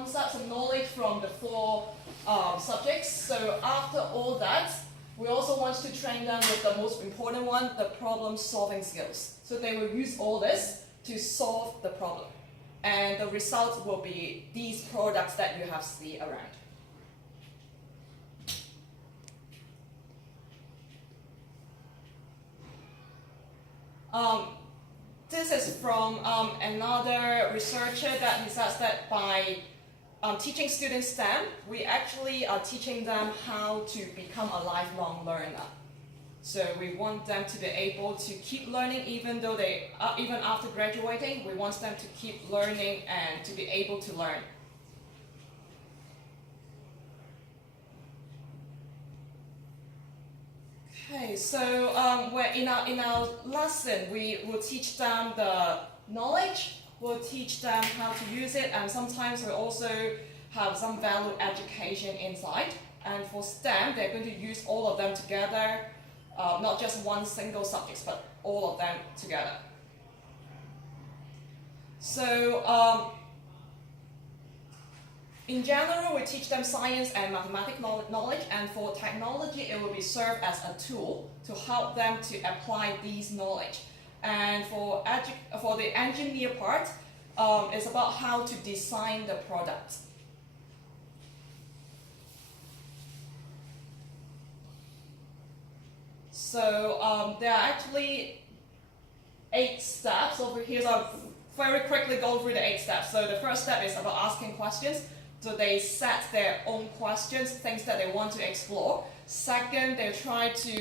concepts and knowledge from the four subjects. So after all that, we also want to train them with the most important one, the problem-solving skills. So they will use all this to solve the problem. And the result will be these products that you have seen around. This is from another researcher that he says that by teaching students STEM, we actually are teaching them how to become a lifelong learner. So we want them to be able to keep learning even though even after graduating, we want them to keep learning and to be able to learn. Okay, so in our lesson, we will teach them the knowledge, we'll teach them how to use it, and sometimes we also have some value education inside. And for STEM, they're going to use all of them together, not just one single subject, but all of them together. So in general, we teach them science and mathematics knowledge, and for technology, it will be served as a tool to help them to apply these knowledge. And for the engineer part, it's about how to design the product. So there are actually 8 steps over here. So I'll very quickly go through the 8 steps. So the first step is about asking questions. So they set their own questions, things that they want to explore. Second, they try to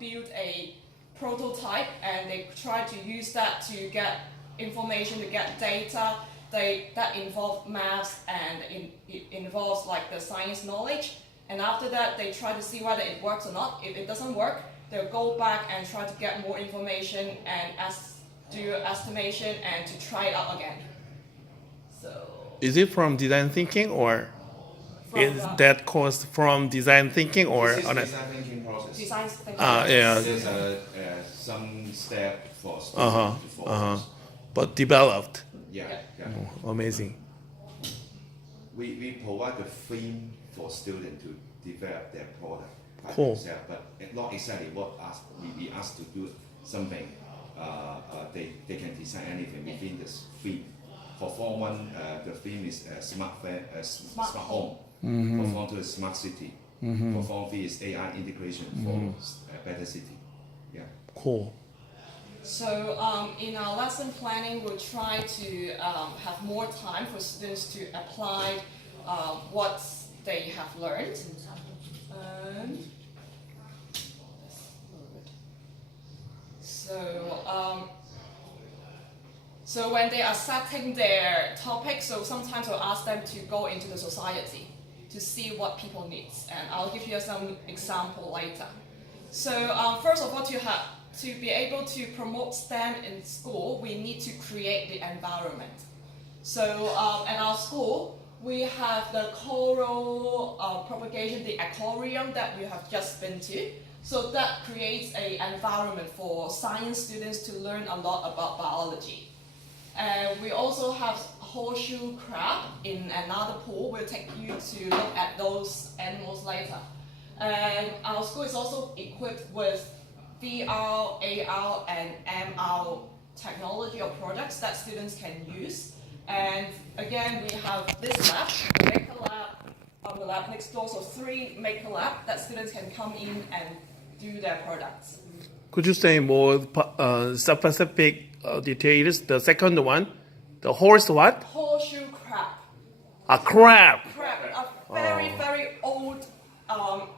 build a prototype, and they try to use that to get information, to get data that involve maths, and it involves like the science knowledge. And after that, they try to see whether it works or not. If it doesn't work, they'll go back and try to get more information and do estimation and to try it out again. So. Is it from design thinking, or is that course from design thinking, or this is design thinking process? Design thinking. Yeah. There's some step for students to follow. But developed. Yeah. Oh, amazing. We provide the theme for students to develop their product by Cool. themselves, but not exactly what we ask to do something. They can design anything within this theme. For Form 1, the theme is smart home. For Form 2 is smart city. For Form 3 is AI integration for a better city. Yeah. Cool. So in our lesson planning, we'll try to have more time for students to apply what they have learned. So when they are setting their topic, so sometimes we'll ask them to go into the society to see what people need. And I'll give you some example later. So first of all, to be able to promote STEM in school, we need to create the environment. So at our school, we have the choral propagation, the aquarium that you have just been to. So that creates an environment for science students to learn a lot about biology. And we also have horseshoe crab in another pool. We'll take you to look at those animals later. And our school is also equipped with VR, AR, and MR technology or products that students can use. And again, we have this lab, the Maker Lab, the lab next door, so 3 Maker Lab that students can come in and do their products. Could you say more specific details? The second one, the horse what? Horseshoe crab. A crab. Crab are very old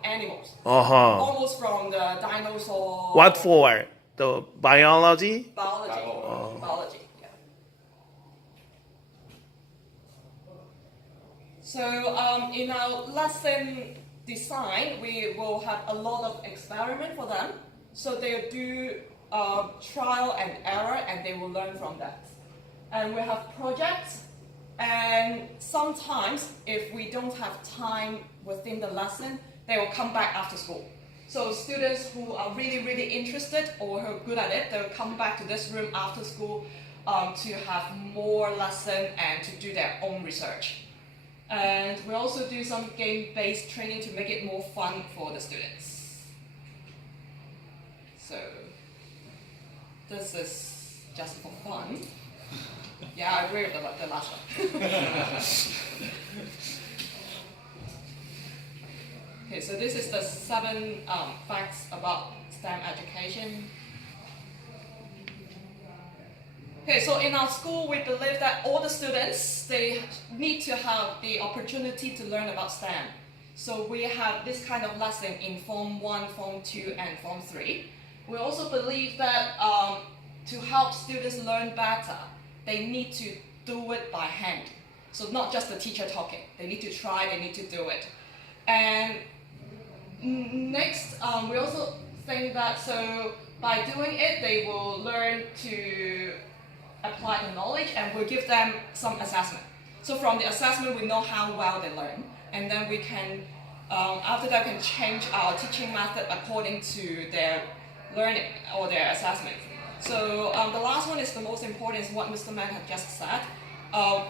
animals. Almost from the dinosaur. What for? The biology? Biology, yeah. So in our lesson design, we will have a lot of experiment for them. So they'll do trial and error, and they will learn from that. And we have projects, and sometimes if we don't have time within the lesson, they will come back after school. So students who are really interested or who are good at it, they'll come back to this room after school to have more lesson and to do their own research. we also do some game-based training to make it more fun for the students. So this is just for fun. Yeah, I agree with the last one. Okay, so this is the 7 facts about STEM education. Okay, so in our school, we believe that all the students, they need to have the opportunity to learn about STEM. So we have this kind of lesson in Form 1, Form 2, and Form 3. We also believe that to help students learn better, they need to do it by hand. So not just the teacher talking. They need to try, they need to do it. And next, we also think that so by doing it, they will learn to apply the knowledge, and we'll give them some assessment. So from the assessment, we know how well they learn, and then we can, after that, can change our teaching method according to their learning or their assessment. So the last one is the most important, is what Mr. Mann had just said.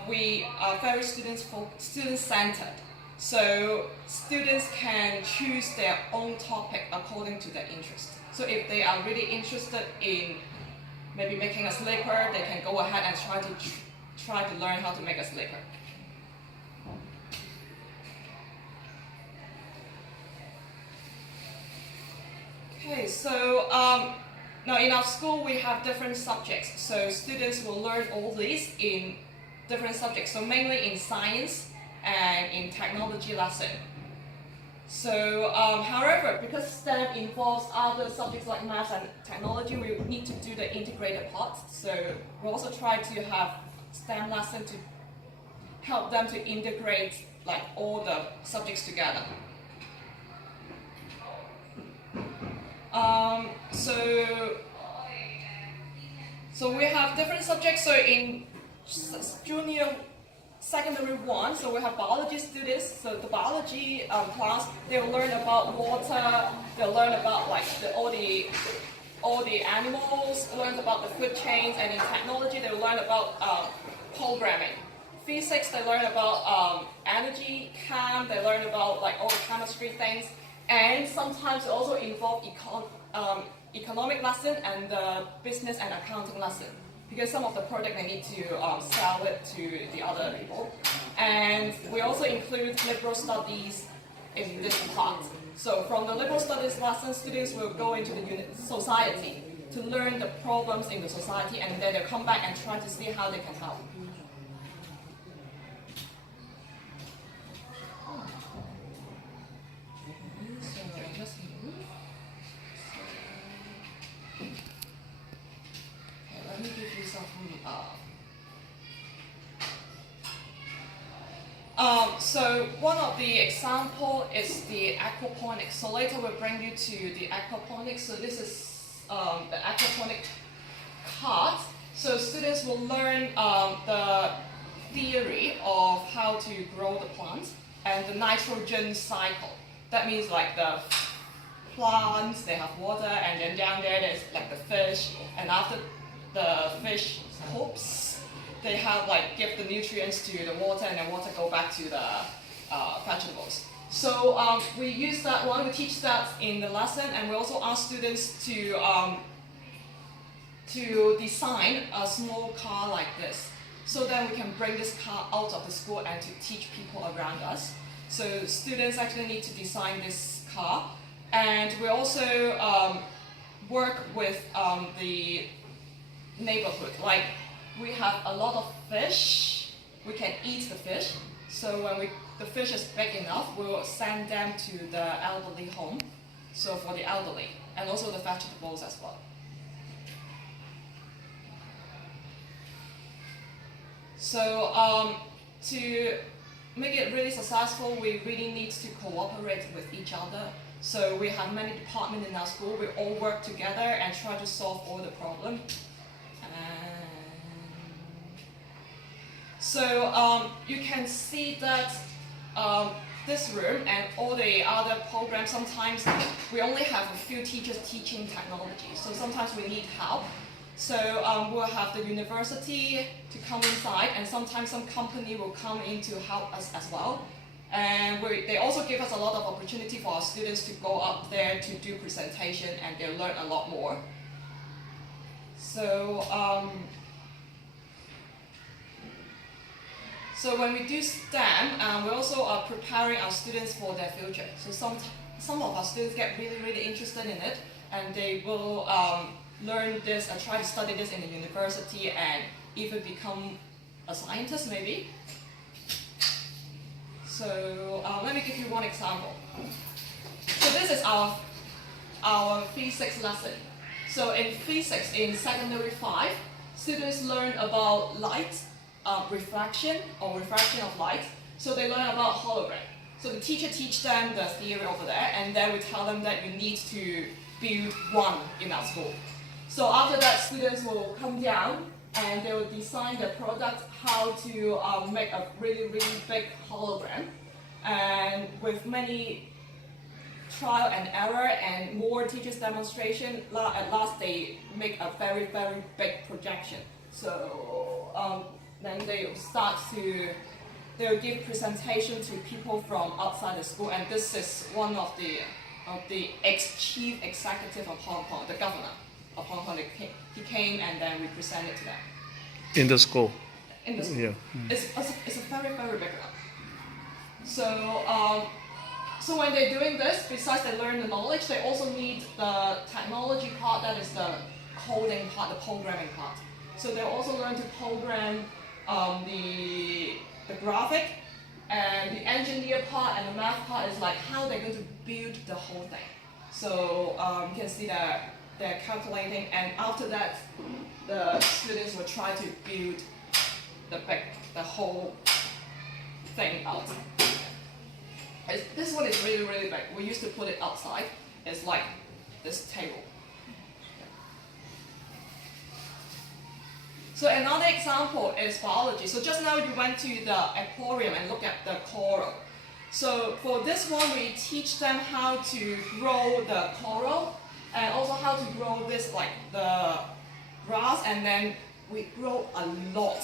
We are very student-centered. So students can choose their own topic according to their interest. So if they are really interested in maybe making a slipper, they can go ahead and try to learn how to make a slipper. Okay, so now in our school we have different subjects. So students will learn all these in different subjects. So mainly in science and in technology lesson. So, however, because STEM involves other subjects like math and technology, we need to do the integrated part. So we also try to have STEM lesson to help them to integrate like all the subjects together. So we have different subjects. So in junior secondary 1, so we have biology students. So the biology class, they'll learn about water, they'll learn about like all the animals, learn about the food chains, and in technology they'll learn about programming. Physics, they learn about energy, chem, they learn about like all the chemistry things, and sometimes they also involve economic lesson and the business and accounting lesson. Because some of the project they need to sell it to the other people. And we also include liberal studies in this part. So from the liberal studies lesson, students will go into the society to learn the problems in the society, and then they'll come back and try to see how they can help. So one of the example is the aquaponics. So later we'll bring you to the aquaponics. So this is the aquaponic card. So students will learn the theory of how to grow the plant and the nitrogen cycle. That means like the plants, they have water, and then down there's like the fish, and after the fish poops, they have like give the nutrients to the water, and then water go back to the vegetables. So we use that one, we teach that in the lesson, and we also ask students to design a small car like this. So then we can bring this car out of the school and to teach people around us. So students actually need to design this car, and we also work with the neighborhood. Like we have a lot of fish, we can eat the fish. So when the fish is big enough, we will send them to the elderly home. So for the elderly, and also the vegetables as well. So to make it really successful, we really need to cooperate with each other. So we have many departments in our school. We all work together and try to solve all the problems. So you can see that this room and all the other programs, sometimes we only have a few teachers teaching technology. So sometimes we need help. So we'll have the university to come inside, and sometimes some company will come in to help us as well. And they also give us a lot of opportunity for our students to go up there to do presentation, and they learn a lot more. So, so when we do STEM, we also are preparing our students for their future. So some of our students get really interested in it, and they will learn this and try to study this in the university and even become a scientist maybe. So let me give you one example. So this is our physics lesson. So in physics in secondary 5, students learn about light, refraction or refraction of light. So they learn about hologram. So the teacher teaches them the theory over there, and then we tell them that you need to build one in our school. So after that, students will come down and they will design the product, how to make a really big hologram. And with many trial and error and more teachers' demonstration, at last they make a very big projection. So then they'll give presentation to people from outside the school, and this is one of the chief executive of Hong Kong, the governor of Hong Kong. He came and then we presented to them. In the school. In the school. Yeah. It's a very big one. So so when they're doing this, besides they learn the knowledge, they also need the technology part, that is the coding part, the programming part. So they also learn to program the graphic, and the engineer part and the math part is like how they're going to build the whole thing. So you can see that they're calculating, and after that the students will try to build the whole thing out. This one is really big. We used to put it outside. It's like this table. So another example is biology. So just now you went to the aquarium and look at the coral. So for this one, we teach them how to grow the coral and also how to grow this, like the grass, and then we grow a lot.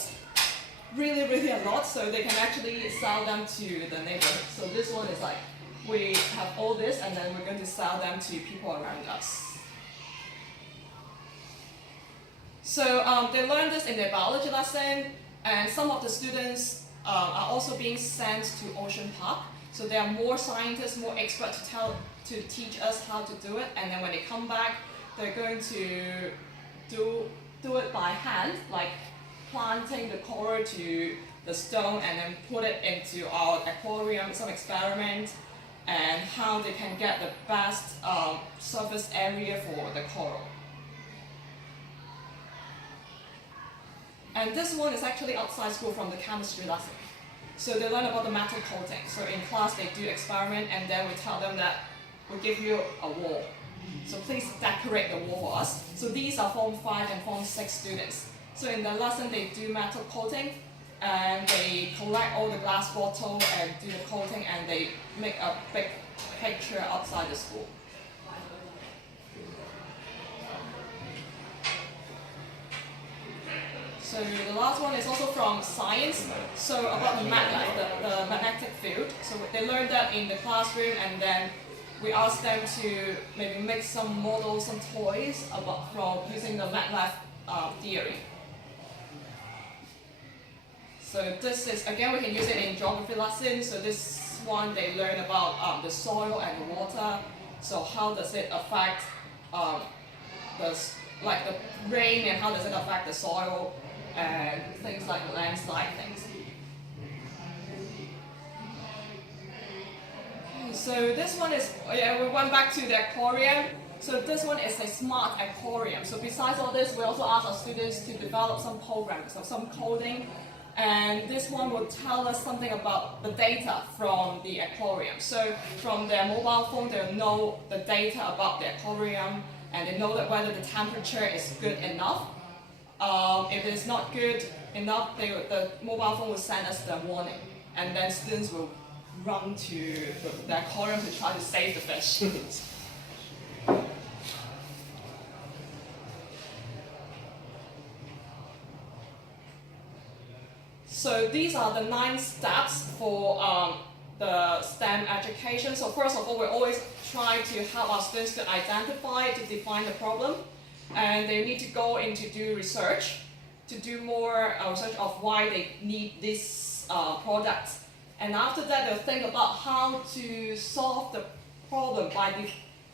Really a lot, so they can actually sell them to the neighborhood. So this one is like, we have all this and then we're going to sell them to people around us. So they learn this in their biology lesson, and some of the students are also being sent to Ocean Park. So there are more scientists, more experts to teach us how to do it, and then when they come back, they're going to do it by hand, like planting the coral to the stone and then put it into our aquarium, some experiment, and how they can get the best surface area for the coral. And this one is actually outside school from the chemistry lesson. So they learn about the metal coating. So in class they do experiment, and then we tell them that we give you a wall. So please decorate the wall for us. So these are Form 5 and Form 6 students. So in the lesson they do metal coating, and they collect all the glass bottles and do the coating, and they make a big picture outside the school. So the last one is also from science, so about the magnetic field. So they learn that in the classroom, and then we ask them to maybe make some models, some toys from using the maglev theory. So this is, again, we can use it in geography lessons. So this one, they learn about the soil and the water. So how does it affect the rain, and how does it affect the soil, and things like landslide things. So this one is, we went back to the aquarium. So this one is a smart aquarium. So besides all this, we also ask our students to develop some programs, so some coding. And this one will tell us something about the data from the aquarium. So from their mobile phone, they'll know the data about the aquarium, and they know that whether the temperature is good enough. If it's not good enough, the mobile phone will send us the warning, and then students will run to the aquarium to try to save the fish. So these are the 9 steps for the STEM education. So first of all, we always try to help our students to identify, to define the problem, and they need to go in to do research, to do more research of why they need this product. And after that, they'll think about how to solve the problem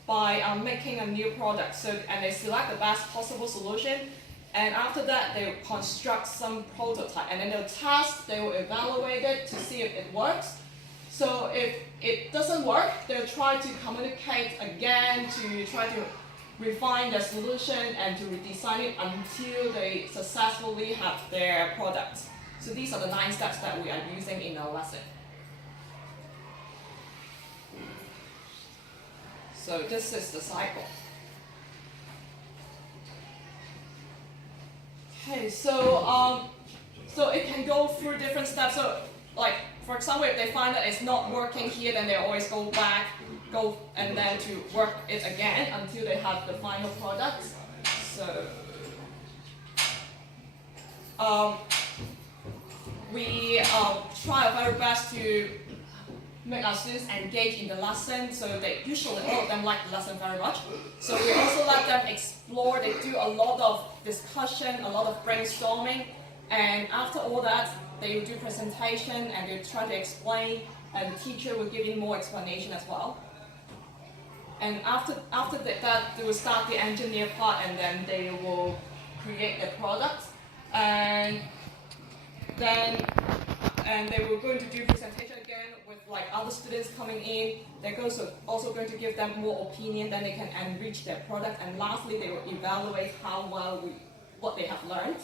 by making a new product. So, and they select the best possible solution. And after that, they will construct some prototype. And then they'll test, they will evaluate it to see if it works. So if it doesn't work, they'll try to communicate again to try to refine the solution and to redesign it until they successfully have their product. So these are the 9 steps that we are using in our lesson. So this is the cycle. Okay, so it can go through different steps. So like, for example, if they find that it's not working here, then they always go back, and then to work it again until they have the final product. So we try our very best to make our students engage in the lesson. So they usually, all of them like the lesson very much. So we also let them explore. They do a lot of discussion, a lot of brainstorming, and after all that, they will do presentation and they try to explain, and the teacher will give you more explanation as well. And after that, they will start the engineer part, and then they will create the product, and then they will going to do presentation again with like other students coming in. They're also going to give them more opinion, then they can enrich their product, and lastly, they will evaluate how well what they have learned.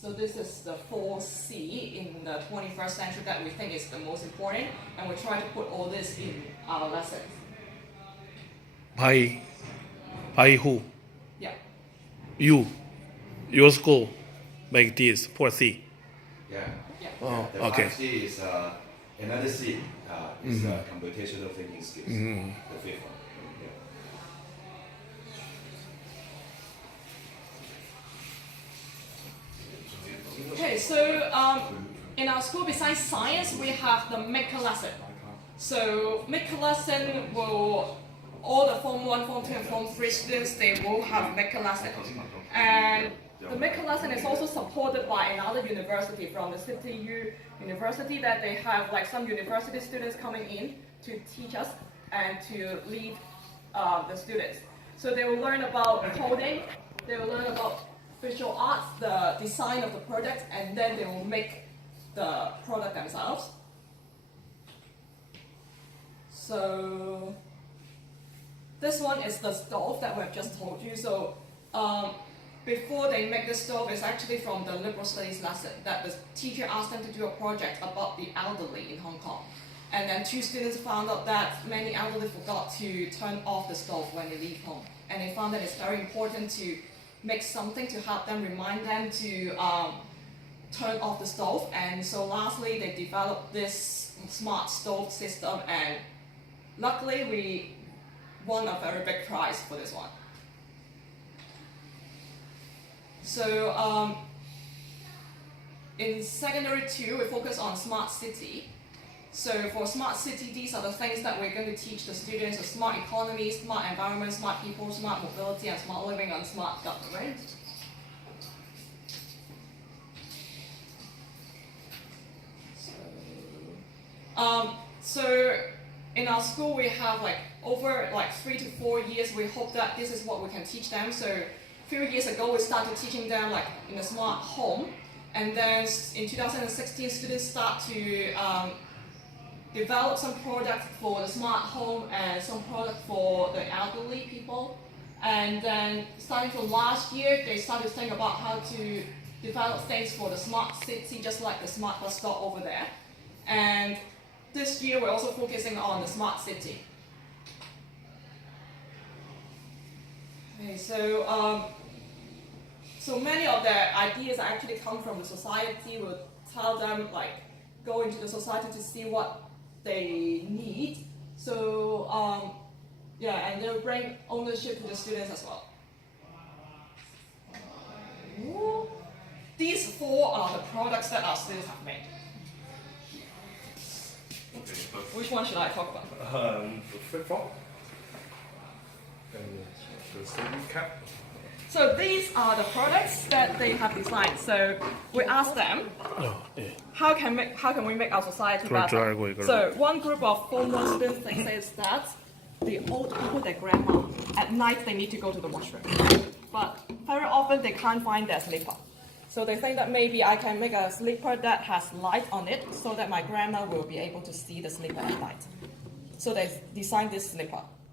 So this is the 4C in the 21st century that we think is the most important, and we try to put all this in our lessons. By who? Yeah. Your school make this 4C. Yeah. Yeah. Oh, The okay. 5C is another C. Is computational thinking skills. The 5th one. Okay, so in our school, besides science, we have the maker lesson. So maker lesson will, all the Form 1, Form 2, and Form 3 students, they will have maker lesson. And the maker lesson is also supported by another university from the City University, that they have like some university students coming in to teach us and to lead the students. So they will learn about coding, they will learn about visual arts, the design of the product, and then they will make the product themselves. So this one is the stove that we have just told you. So before they make the stove, it's actually from the liberal studies lesson that the teacher asked them to do a project about the elderly in Hong Kong. And then 2 students found out that many elderly forgot to turn off the stove when they leave home. And they found that it's very important to make something to help them, remind them to turn off the stove. And so lastly, they developed this smart stove system, and luckily we won a very big prize for this one. So in secondary 2, we focus on smart city. So for smart city, these are the things that we're going to teach the students: so smart economy, smart environment, smart people, smart mobility, and smart living, and smart government. So in our school, we have like over 3 to 4 years. We hope that this is what we can teach them. So a few years ago, we started teaching them like in a smart home, and then in 2016, students start to develop some product for the smart home and some product for the elderly people. And then starting from last year, they started to think about how to develop things for the smart city, just like the smart bus stop over there. And this year, we're also focusing on the smart city. Okay, so many of their ideas actually come from the society. We'll tell them go into the society to see what they need. So and they'll bring ownership to the students as well. These 4 are the products that our students have made. Which one should I talk about? The flip-flop and the safety cap. So these are the products that they have designed. So we asked them, how can we make our society 그럴 줄 better? 알고 이걸. So one group of form one students they says that the old people, their grandma, at night they need to go to the washroom, but very often they can't find their slipper. So they think that maybe I can make a slipper that has light on it, so that my grandma will be able to see the slipper at night. So they designed this slipper.